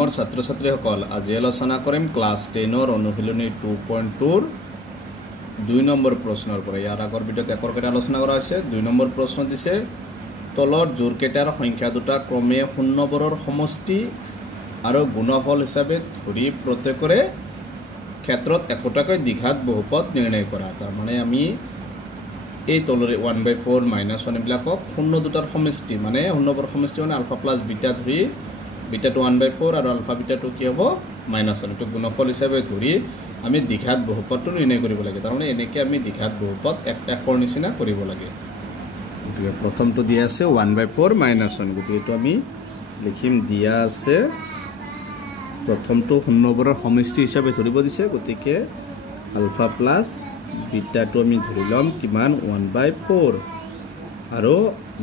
মৰমৰ ছাত্ৰ ছাত্ৰীসকল আজি আলোচনা কৰিম ক্লাছ 10 অনুশীলনী 2.2 2 নম্বৰ প্ৰশ্নৰ পৰা ইয়াৰ আগৰ ভিডিঅ'ত একৰ কেইটা আলোচনা কৰা হৈছে 2 নম্বৰ প্ৰশ্ন দিছে তলৰ জোৰকেইটাৰ সংখ্যা দুটা ক্ৰমে শূন্যবোৰৰ সমষ্টি আৰু গুণফল হিচাপে ধৰি প্ৰত্যেকৰে ক্ষেত্ৰত একোটাকৈ দ্বিঘাত বহুপদ নিৰ্ণয় কৰা তাৰ মানে আমি এই তলৰে 1/4 -1 বিলাকক শূন্য দুটাৰ সমষ্টি মানে শূন্যবোৰৰ সমষ্টি মানে আলফা প্লাস বিটা ধৰি বিটা টু 1/4 আৰু আলফা বিটা টু কি হ'ব -1 এটো গুণফল হিচাপে ধৰি আমি দ্বিঘাত বহুপদটো নিৰ্ণয় কৰিব লাগে তাৰ মানে এনেকৈ আমি দ্বিঘাত বহুপদ একৰ নিচিনা কৰিব লাগে গতিকে প্ৰথমটো দিয়া আছে 1/4 -1 গতিকে এটো আমি লিখিম দিয়া আছে প্ৰথমটো শূন্যবোৰৰ সমষ্টি হিচাপে ধৰিব দিছে গতিকে আলফা প্লাস বিটা টু আমি ধৰি লম কিমান 1/4 আৰু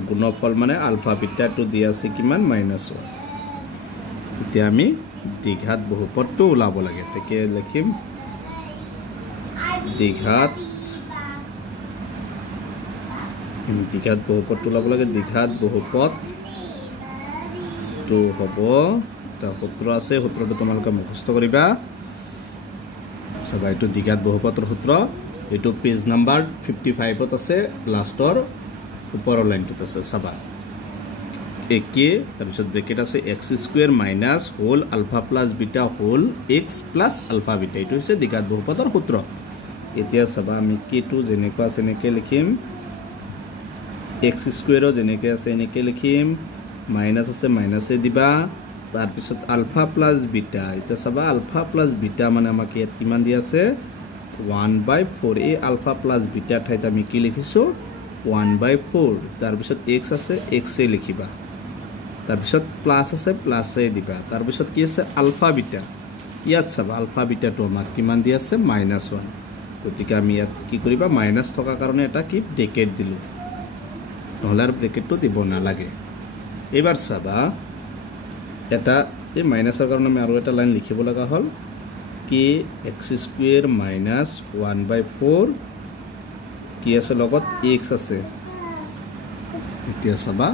গুণফল মানে আলফা বিটা টু দিয়া আছে কিমান -1 এতিয়া আমি দ্বিঘাত বহুপদটো ওলাব লাগে তাকে লিখিম দ্বিঘাত বহুপদটো ওলাব লাগে দ্বিঘাত বহুপদ তো হ'ব এটা সূত্র আছে সূত্ৰটো তোমালোকে মুখস্থ কৰিবা সবাই এইটো দ্বিঘাত বহুপদৰ সূত্ৰ এইটো পেজ নাম্বাৰ 55ত আছে লাষ্টৰ ওপৰৰ লাইনটোত আছে চাবা একে তাৰপিছত ব্ৰেকেট আছে x² minus whole alpha plus beta whole x plus alpha beta এইটো হৈছে দ্বিঘাত বহুপদৰ সূত্ৰ এতিয়া চাবা আমি k2 যেনেকৈ আছে এনেকৈ লিখিম x² যেনেকৈ আছে এনেকৈ লিখিম মাইনাস আছে মাইনাসে দিবা তাৰপিছত আলফা প্লাস বিটা এটা চাবা আলফা প্লাস বিটা মানে আমাক ইয়াত কিমান দি আছে 1/4 এই আলফা প্লাস বিটা ঠাইত আমি কি লিখিছো 1/4 তাৰপিছত x আছে x এ লিখিবা তাৰপিছত প্লাস আছে প্লাস এ দিবা তাৰপিছত কি আছে আলফা বিটা ইয়াত চাবা আলফা বিটাটো আমাক কিমান দি আছে -1 গতিকে আমি ইয়াত কি কৰিবা মাইনাস থকা কাৰণে এটা কি ব্ৰেকেট দিলো নহলে আৰু ব্ৰেকেটটো দিব নালাগে এবাৰ চাবা এটা এই মাইনাসৰ কাৰণে আমি আৰু এটা লাইন লিখিব লগা হল কি x² মাইনাস 1/4 কি আছে লগত x আছে এতিয়া চাবা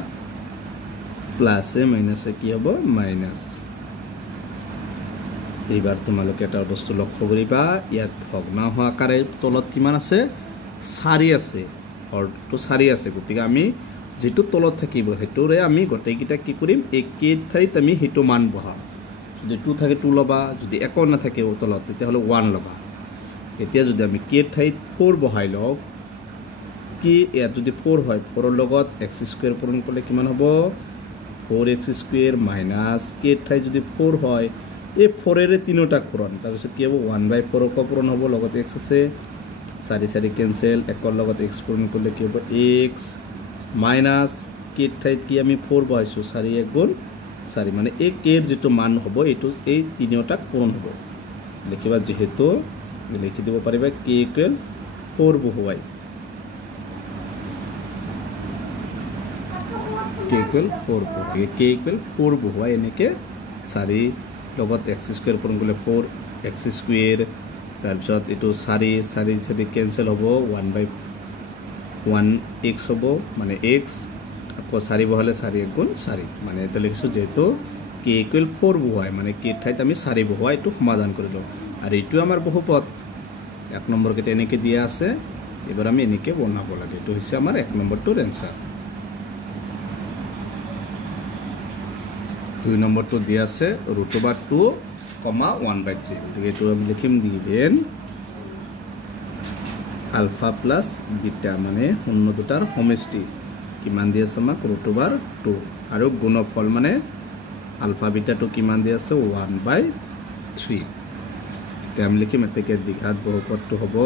প্লাস এ মাইনাস এ কি হ'ব মাইনাস এইবাৰ তোমালোকে এটা বস্তু লক্ষ্য কৰিবা ইয়াত ভগ্নাংশ আকাৰে তলত কিমান আছে 4 আছে হৰটো 4 আছে গতিকে আমি যেটো তলত থাকিব হেতুৰে আমি গটেকিটা কি কৰিম একে ঠাইত আমি হেতু মান বহাম যদি 2 থাকে 2 লবা যদি এক না থাকে তলত তেতিয়া হলে 1 লবা এতিয়া যদি আমি কে ঠাইত 4 বহাই লও কি ইয়াত যদি 4 হয় 4 ৰ লগত x² পূৰণ কৰিলে কিমান হ'ব 4x² মাইনাস কে ঠাইত যদি 4 হয় এই 4 এৰে তিনিটা পূৰণ তাৰপিছত কি হ'ব 1/4 ক পূৰণ হ'ব লগত x আছে 4 কেনসেল একৰ লগত x পূৰণ কৰিলে কি হ'ব x মাইনাস কে ঠাইত কি আমি 4 বহাইছো 4 1 গুণ 4 মানে এই কে ৰ যেটো মান হ'ব এটো এই তিনিটা পূৰণ হ'ব লিখিবা যেহেতু লিখি দিব পাৰিবা k = 4 বহুৱাই k = 4 বহুৱাই এনেকে 4 লগত x² পূৰণ কৰিলে 4x² তাৰপিছত এটো 4 কেনসেল হ'ব 1/1 x হ'ব মানে x আকৌ 4 বহালে 4 1 গুণ 4 মানে এটা লিখিছো যেহেতু k = 4 বহুৱাই মানে k ঠাইত আমি 4 বহুৱাই এটো সমাধান কৰিলো আৰু এটো আমাৰ বহুপদ 1 নম্বৰ কেতে এনেকে দিয়া আছে এবাৰ আমি এনেকে বনাব লাগে এটো হৈছে আমাৰ 1 নম্বৰটোৰ এনসাৰ 2 নম্বৰটো দিয়া আছে √2, 1/3 গতিকে এটো আমি লিখিম দিবেন আলফা প্লাস বিটা মানে শূন্য দুটাৰ সমষ্টি কিমান দি আছে আমাক √2 আৰু গুণফল মানে আলফা বিটা টু কিমান দি আছে 1/3 এতিয়া আমি লিখিম এতেকে দ্বিঘাত বহুপদটো হ'ব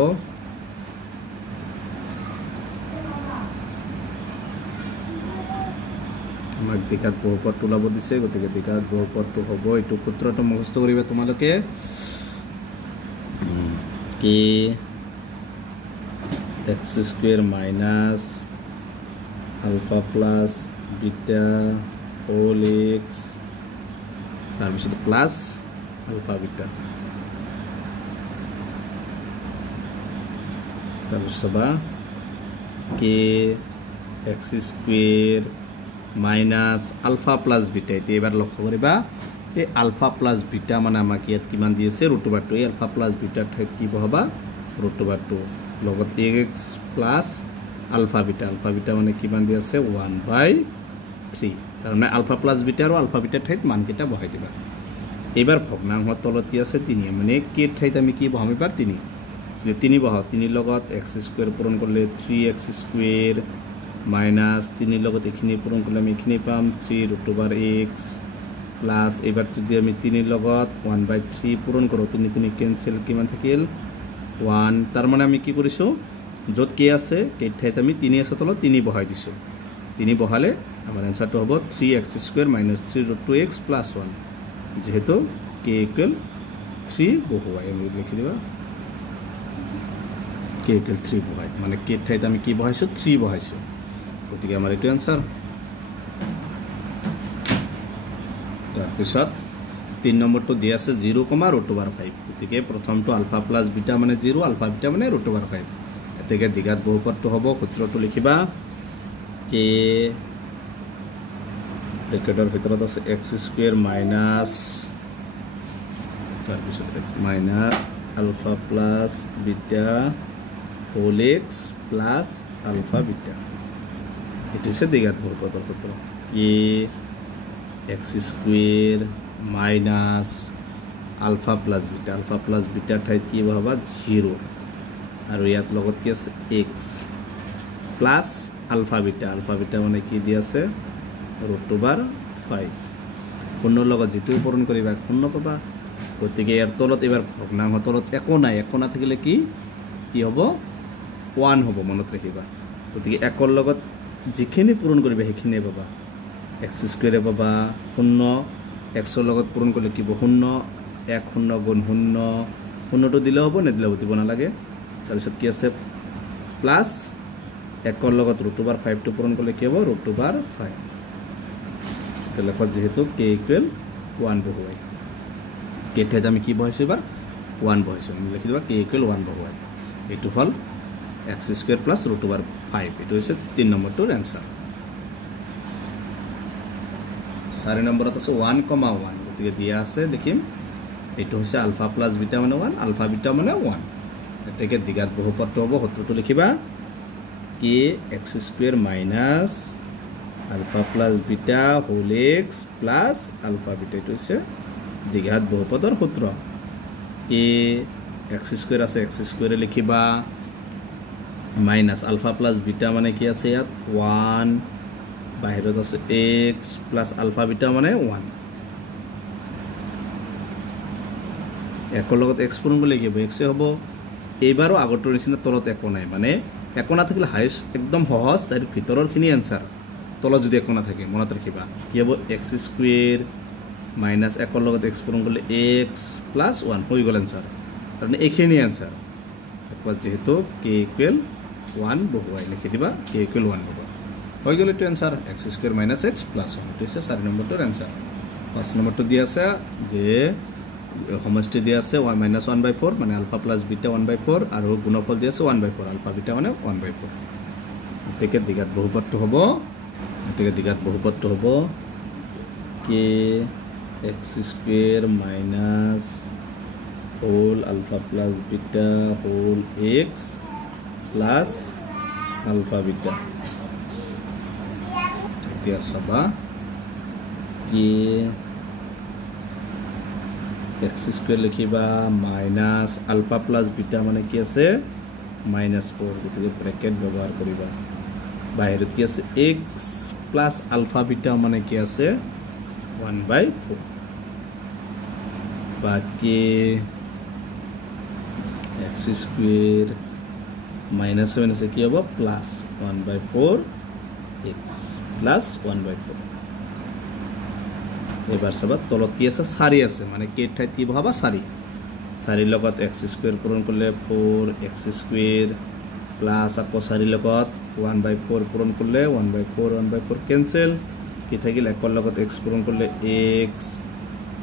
আমাক দ্বিঘাত বহুপদটো ওলাব দিছে গতিকে দ্বিঘাত বহুপদটো হ'ব এইটো সূত্ৰটো মুখস্থ কৰিবা তোমালোকে কি x² minus alpha plus beta whole x তাৰপিছত প্লাস আলফা বিটা তাৰপিছত কি x² minus alpha plus beta এটি এবাৰ লক্ষ্য কৰিবা এই আলফা প্লাছ বিটা মানে আমাক ইয়াত কিমান দি আছে √2 এই আলফা প্লাছ বিটাৰ ঠাইত কি বহাবা √2 লগত x প্লাছ আলফা বিটা মানে কিমান দি আছে 1/3 তাৰ মানে আলফা প্লাছ বিটা আৰু আলফা বিটাৰ ঠাইত মানকেইটা বহাই দিবা এবাৰ ভগ্নাংশৰ তলত কি আছে 3 মানে কে ঠাইত আমি কি বহাম এবাৰ 3 যে 3 বহাও 3 লগত x² পূৰণ কৰিলে 3x² মাইনাছ 3 লগত এখিনি পূৰণ কৰিলে আমি এখিনি পাম 3√x প্লাছ এবাৰ যদি আমি 3 লগত 1/3 পূৰণ কৰোঁ 3 কেনসেল কিমান থাকিল 1 তাৰ মানে আমি কি কৰিছো য'ত কে আছে কে ঠাইত আমি 3 আছে তলত 3 বহাই দিছো 3 বহালে আমাৰ আনসাৰটো হ'ব 3x² - 3√2x + 1 যেহেতু k = 3 বহুৱাই আমি লিখি দিবা k = 3 বহাই মানে k ঠাইত আমি কি বহাইছো 3 বহাইছো গতিকে আমাৰ এইটো আনসাৰ তাৰপিছত 3 নম্বৰটো দি আছে 0,√5 গতিকে প্ৰথমটো আলফা প্লাছ বিটা মানে 0 আলফা বিটা মানে √5 এতেকে দ্বিঘাত বহুপদটো হ'ব সূত্ৰটো লিখিবা k ব্ৰেকেটৰ ভিতৰত আছে x² মাইনাছ তাৰপিছত minus alpha plus beta whole x plus alpha beta এটো হৈছে দ্বিঘাত বহুপদৰ সূত্র k x² minus alpha plus beta ঠাইত কি বহাবা 0 আৰু ইয়াত লগত কি আছে x প্লাছ আলফা বিটা মানে কি দি আছে √5 শূন্য লগত যেটো পূৰণ কৰিবা শূন্য পাবা গতিকে ইয়াৰ তলত এবাৰ ভগ্নাংশ তলত একো নাই থাকিলে কি হ'ব 1 হ'ব মনত ৰাখিবা গতিকে একৰ লগত যিখিনি পূৰণ কৰিবা সেইখিনি পাবা x² পাবা 0 x ৰ লগত পূৰণ কৰিলে কি হ'ব 0 1 0 গুণ 0 0টো দিলে হ'ব নেদিলে দিব নালাগে তাৰপিছত কি আছে প্লাছ একৰ লগত √5 টো পূৰণ কৰিলে কি হ'ব √5 তেলকত যেহেতু k = 1 বহুৱাই k ঠাইত আমি কি বহাইছো এবাৰ 1 বহাইছো আমি লিখি দিবা k = 1 বহুৱাই এইটো হ'ল x² + √5 এইটো হৈছে 3 নম্বৰটোৰ আনসাৰ 4 নম্বৰত আছে 1,1 গতিকে দিয়া আছে দেখিম এইটো হৈছে আলফা প্লাছ বিটা মানে 1 আলফা বিটা মানে 1 এতেকে দ্বিঘাত বহুপদটো হ'ব সূত্ৰটো লিখিবা k x² minus alpha plus beta whole x plus alpha beta এইটো হৈছে দ্বিঘাত বহুপদৰ সূত্ৰ k x² আছে x² লিখিবা মাইনাছ আলফা প্লাছ বিটা মানে কি আছে ইয়াত 1 বাহিৰত আছে x প্লাছ আলফা বিটা মানে 1 একৰ লগত x পূৰণ কৰিলে কি হ'ব x হ'ব এইবাৰো আগৰটোৰ নিচিনা তলত একো নাই মানে একো নাথাকিলে হাইষ্ট একদম সহজ তাৰ ভিতৰৰখিনি আনসাৰ তলত যদি একো নাথাকে মনত ৰাখিবা কি হ'ব x² মাইনাছ একৰ লগত x পূৰণ কৰিলে x প্লাছ 1 হৈ গ'ল আনসাৰ তাৰমানে এইখিনি আনসাৰ একবাৰ যেহেতু k = 1 বহুৱাই লিখি দিবা k = 1 হ'ব হৈ গ'ল এইটো answer x² minus x plus 1 এইটো হৈছে 4 নম্বৰটোৰ আনসাৰ 5 নম্বৰটো দিয়া আছে যে সমষ্টি দিয়া আছে 1 - 1/4 মানে আলফা প্লাছ বিটা 1/4 আৰু গুণফল দিয়া আছে 1/4 আলফা বিটা মানে 1/4 এতেকে দ্বিঘাত বহুপদটো হ'ব k x² minus whole alpha plus beta whole x plus alpha beta এতিয়া চাবা k x² লিখিবা মাইনাছ আলফা প্লাছ বিটা মানে কি আছে -4 গতিকে ব্ৰেকেট ব্যৱহাৰ কৰিবা বাহিৰত কি আছে x প্লাছ আলফা বিটা মানে কি আছে 1/4 বাকি x² মাইনাছ 7 আছে কি হ'ব প্লাছ 1/4 x প্লাছ 1/4 এবাৰ চাবা তলত কি আছে 4 আছে মানে k ঠাইত কি বহাবা 4 লগত x² পূৰণ কৰিলে 4x² প্লাছ আকৌ 4 লগত 1/4 পূৰণ কৰিলে 1/4 কেনসেল কি থাকিল একৰ লগত x পূৰণ কৰিলে x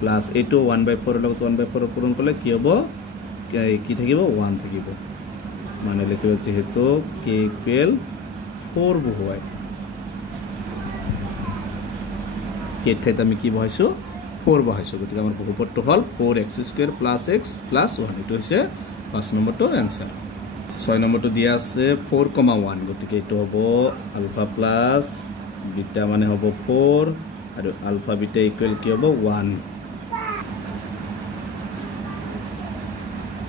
প্লাছ এইটো 1/4 লগত 1/4 পূৰণ কৰিলে কি হ'ব কি থাকিব 1 থাকিব মানে লিখিব যেহেতু k = 4 বহুৱাই k ঠাইত আমি কি বহাইছো 4 বহাইছোঁ গতিকে আমাৰ বহুপদটো হ'ল 4x² + x + 1 এইটো হৈছে 5 নম্বৰটোৰ এনসাৰ 6 নম্বৰটো দিয়া আছে 4,1 গতিকে এইটো হ'ব আলফা প্লাস বিটা মানে হ'ব 4 আৰু আলফা বিটা ইকুৱেল কি হ'ব 1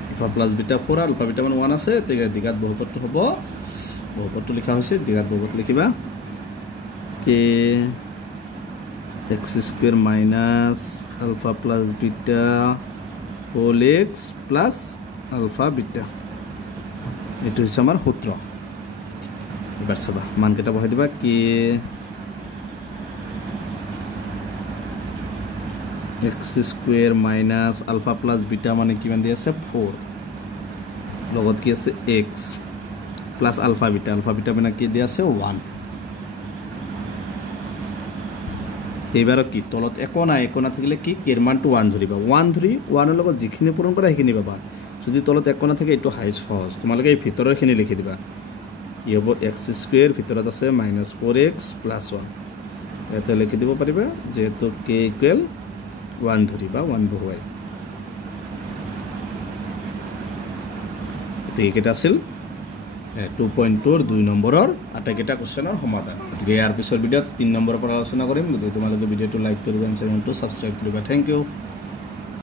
alpha plus beta 4 alpha beta মানে 1 আছে তেতিয়া দিঘাত বহুপদটো হ'ব বহুপদটো লিখা হৈছে দিঘাত বহুপদ লিখিবা কে x² - alpha plus beta whole x plus alpha beta এটো হচ্ছে আমার সূত্র এবার চাবা মান কেটা বহাই দিবা কি x² - alpha plus beta মানে কিমান দি আছে 4 লগত কি আছে x plus alpha beta মানে কি দি আছে 1 এবাৰ কি তলত একোনা থাকিলে কি কেৰ মানটো 1 ধৰিবা 1 ধৰি 1 ৰ লগত যিখিনি পূৰণ কৰা সেইখিনি পাবা যদি তলত একোনা থাকে এটো হাই সহজ তোমালোকে এই ভিতৰৰখিনি লিখি দিবা ই হ'ব x² ভিতৰত আছে -4x + 1 এটা লিখি দিব পাৰিবা যেহেতু k = 1 ধৰিবা 1 বহুৱাই এইকেইটা আছিল 2.2 2 নম্বৰৰ আটাইকেইটা কোশ্চেনৰ সমাধান গতিকে ইয়াৰ পিছৰ ভিডিঅ'ত 3 নম্বৰৰ পৰা আলোচনা কৰিম গতিকে তোমালোকে ভিডিঅ'টো লাইক কৰিবা এণ্ড চেনেলটো সাবস্ক্ৰাইব কৰিবা থ্যাংক ইউ